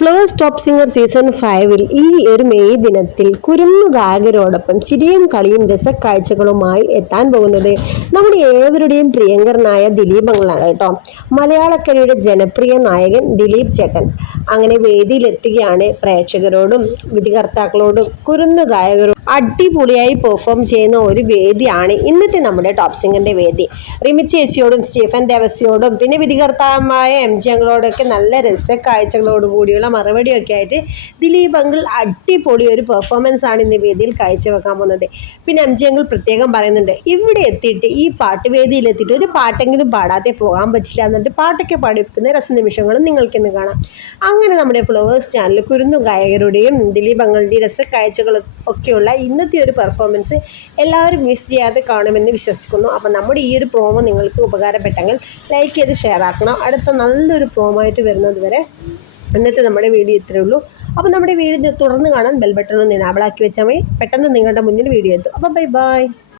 Flowers stop singer season ഫൈവിൽ ഈ ഒരു മെയ് ദിനത്തിൽ കുരുന്നു ഗായകരോടൊപ്പം ചിരിയും കളിയും രസക്കാഴ്ചകളുമായി എത്താൻ പോകുന്നത് നമ്മുടെ ഏവരുടെയും പ്രിയങ്കരനായ ദിലീപ് അങ്ങളാണ് കേട്ടോ. മലയാളക്കരയുടെ ജനപ്രിയ നായകൻ ദിലീപ് ചേട്ടൻ അങ്ങനെ വേദിയിലെത്തുകയാണ് പ്രേക്ഷകരോടും വിധികർത്താക്കളോടും കുരുന്നു ഗായകരോടും അടിപൊളിയായി പെർഫോം ചെയ്യുന്ന ഒരു വേദിയാണ് ഇന്നത്തെ നമ്മുടെ ടോപ്പ് സിംഗറിന്റെ വേദി. റിമി ചേച്ചിയോടും സ്റ്റീഫൻ ദേവസിയോടും പിന്നെ വിധികർത്താവായ എം ജി അങ്ങളോടൊക്കെ നല്ല രസക്കാഴ്ചകളോടുകൂടിയുള്ള മറുപടിയൊക്കെ ആയിട്ട് ദിലീപ് അങ്കിൾ അടിപൊളി ഒരു പെർഫോമൻസ് ആണ് ഇന്ന് വേദിയിൽ കാഴ്ചവെക്കാൻ പോകുന്നത്. പിന്നെ എം ജി അങ്കിൾ പ്രത്യേകം പറയുന്നുണ്ട് ഇവിടെ എത്തിയിട്ട് ഈ പാട്ട് വേദിയിൽ എത്തിയിട്ട് ഒരു പാട്ടെങ്കിലും പാടാതെ പോകാൻ പറ്റില്ല എന്നിട്ട് പാട്ടൊക്കെ പാടിപ്പിക്കുന്ന രസനിമിഷങ്ങളും നിങ്ങൾക്കിന്ന് കാണാം. അങ്ങനെ നമ്മുടെ ഫ്ലവേഴ്സ് ചാനൽ കുരുന്നു ഗായകരുടെയും ദിലീപ് അങ്ങളുടെയും രസക്കാഴ്ചകളും ഒക്കെയുള്ള ഇന്നത്തെ ഒരു പെർഫോമൻസ് എല്ലാവരും മിസ് ചെയ്യാതെ കാണുമെന്ന് വിശ്വസിക്കുന്നു. അപ്പോൾ നമ്മുടെ ഈ ഒരു പ്രോമോ നിങ്ങൾക്ക് ഉപകാരപ്പെട്ടെങ്കിൽ ലൈക്ക് ചെയ്ത് ഷെയർ ആക്കണം. അടുത്ത നല്ലൊരു പ്രോമോ ആയിട്ട് വരുന്നത് വരെ ഇന്നത്തെ നമ്മുടെ വീഡിയോ ഇത്രയേ ഉള്ളൂ. അപ്പോൾ നമ്മുടെ വീഡിയോ തുടർന്ന് കാണാൻ ബെൽ ബട്ടൺ ഒന്ന് എനാബിളാക്കി വെച്ചാൽ മതി. പെട്ടെന്ന് നിങ്ങളുടെ മുന്നിൽ വീഡിയോ എത്തും. അപ്പോൾ ബൈ ബൈ